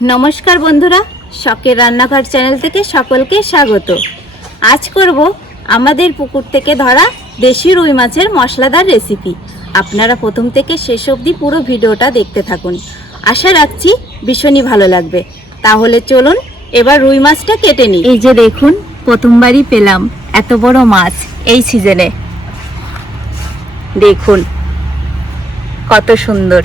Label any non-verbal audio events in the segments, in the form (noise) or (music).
নমস্কার বন্ধুরা, শখের রান্নাঘর চ্যানেল থেকে সকলকে স্বাগত। আজ করব আমাদের পুকুর থেকে ধরা দেশি রুই মাছের মশলাদার রেসিপি আপনারা প্রথম থেকে শেষ অবধি পুরো ভিডিওটা দেখতে থাকুন। আশা রাখছি ভীষণই ভালো লাগবে। তাহলে চলুন, এবার রুই মাছটা কেটে নিই। এই যে দেখুন, প্রথমবারই পেলাম এত বড় মাছ এই সিজনে দেখুন, কত সুন্দর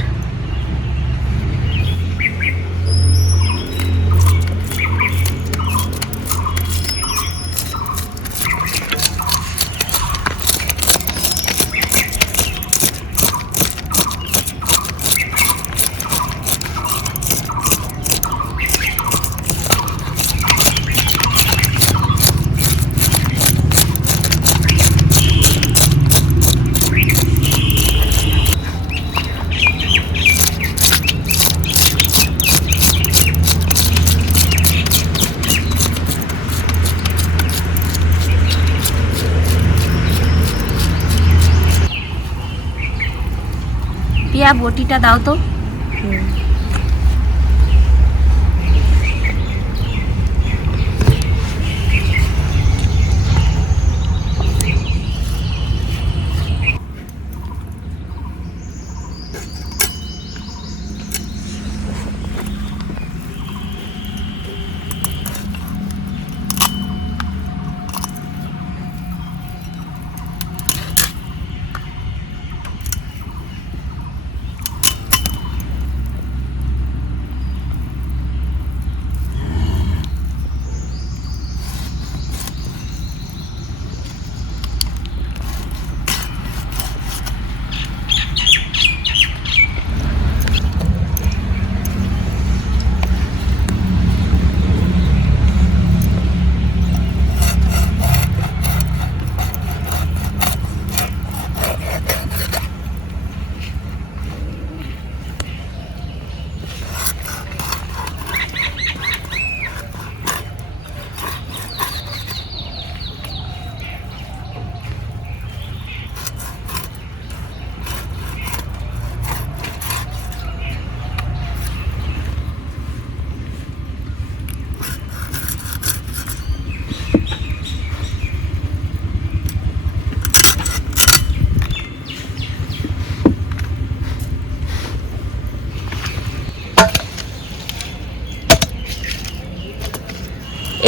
পিয়া বটিটা দাও তো।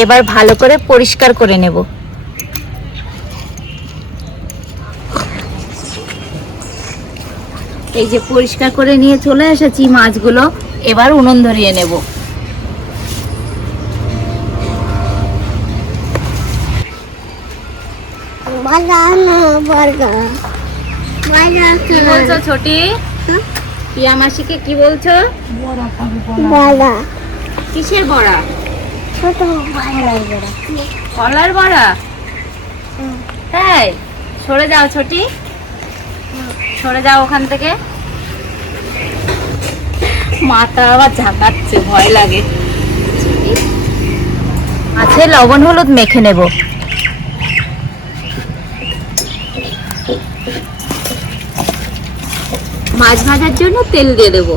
এবার ভালো করে পরিষ্কার করে নেব। এই যে পরিষ্কার করে নিয়ে চলে এসেছি মাছগুলো এবার উনুন ধরিয়ে নেব। কি বলছো ছোটি? পিয়া মাসিকে কি বলছো? বড়া। কিসের বড়া? বড়ার বড়া কলার বড়া? তাই সরে যাও ছোটি। সরে যাও ওখান থেকে। মাথা আবার ঝাঁকাচ্ছে, ভয় লাগে। আছে লবণ হলুদ মেখে নেব। মাছ ভাজার জন্য তেল দিয়ে দেবো।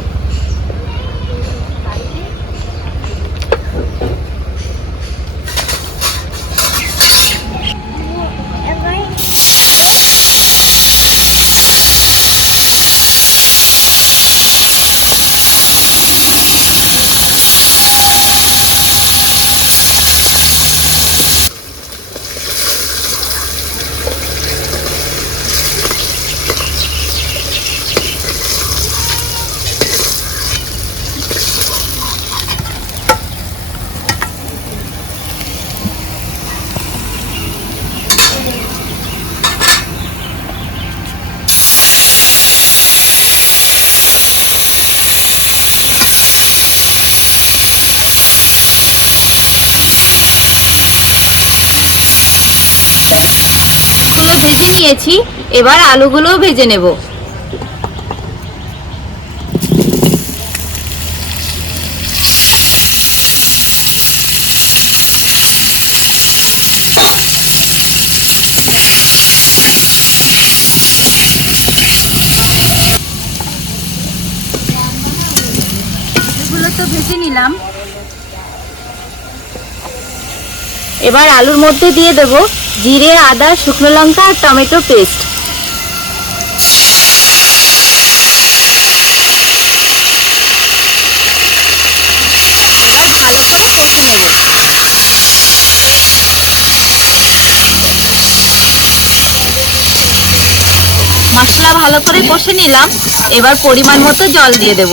ভেজে নিয়েছি। এবার আলুগুলোও ভেজে নেব। তো ভেজে নিলাম। এবার আলুর মধ্যে দিয়ে দেবো। জিরে, আদা, শুকনো লঙ্কা আর টমেটো পেস্ট। ভালো করে কষে নেব। মশলা ভালো করে কষে নিলাম। এবার পরিমাণ মতো জল দিয়ে দেব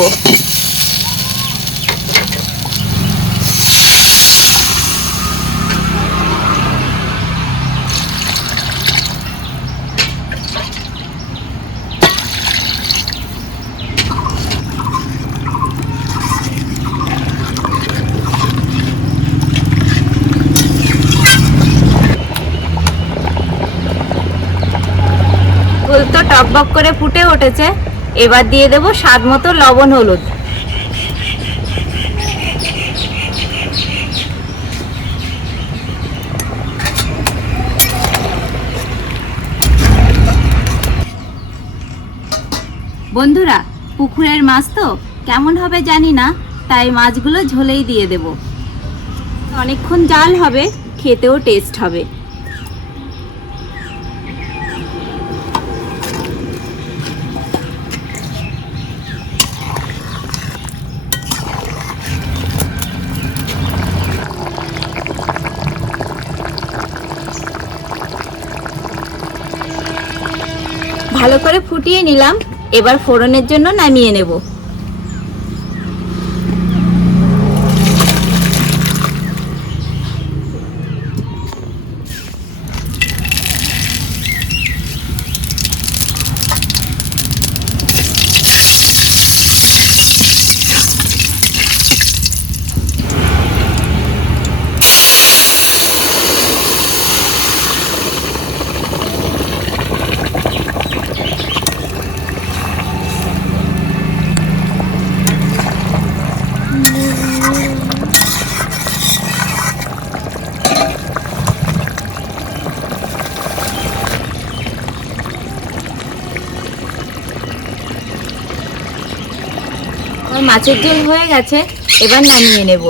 ফুল তো টকবক করে ফুটে উঠেছে। এবার দিয়ে দেব স্বাদ মতো লবণ, হলুদ। বন্ধুরা, পুকুরের মাছ তো কেমন হবে জানি না, তাই মাছগুলো ঝোলেই দিয়ে দেব। অনেকক্ষণ জাল হবে, খেতেও টেস্ট হবে। ভালো করে ফুটিয়ে নিলাম। এবার ফোড়নের জন্য নামিয়ে নেব। আমার মাছের ঝোল হয়ে গেছে এবার নামিয়ে নেব।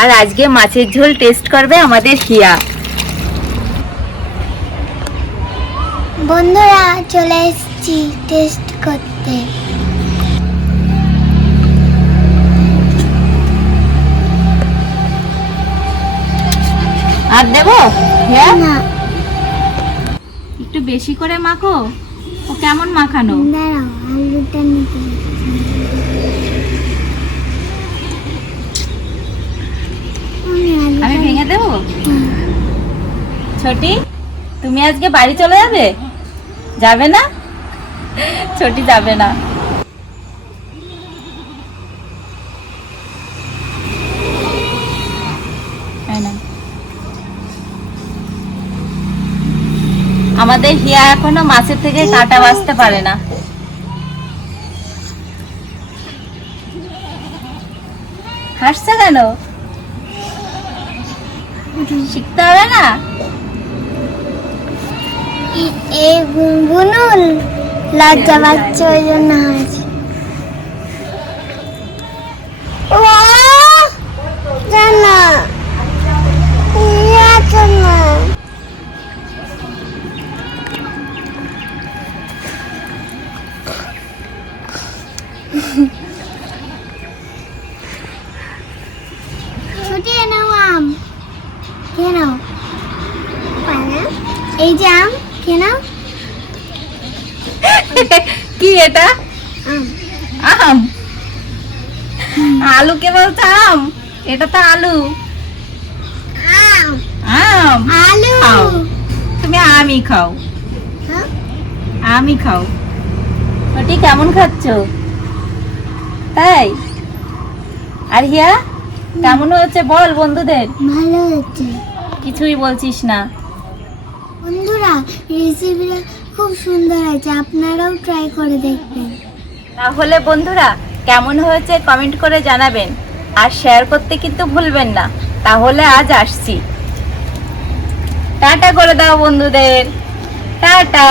আর আজকে মাছের ঝোল টেস্ট করবে আমাদের হিয়া। বন্ধুরা চলে এসেছি টেস্ট করতে। আর দেবো? হিয়া? একটু বেশি করে মাখো। ও কেমন মাখানো? দাঁড়াও নিতে আমি ভেঙে দেবো? ছোটি তুমি আজকে বাড়ি চলে যাবে? যাবে না? ছোটি যাবে না। আমাদের হিয়া এখনও মাছের থেকে কাটা বাঁচতে পারে না। হাসছে কেন? শিখতে হবে না? এই বুনুল লজ্জা পাচ্ছে ওই জন্য হয়েছে এই যে আম কে নাও? (laughs) কি এটা? আম। আম? আলু কে বলছে আম? এটা তো আলু। আম। আম। আলু। তুমি আমই খাও। হ্যাঁ? আমই খাও। ওটি কেমন খাচ্ছ? তাই? আর হিয়া কেমন হয়েছে বল বন্ধুদের? ভালো হচ্ছে কিছুই বলছিস না। রেসিপিটা খুব সুন্দর আছে আপনারাও ট্রাই করে দেখবেন। তাহলে বন্ধুরা, কেমন হয়েছে কমেন্ট করে জানাবেন। আর শেয়ার করতে কিন্তু ভুলবেন না। তাহলে আজ আসছি। টাটা করে দাও বন্ধুদের। টাটা।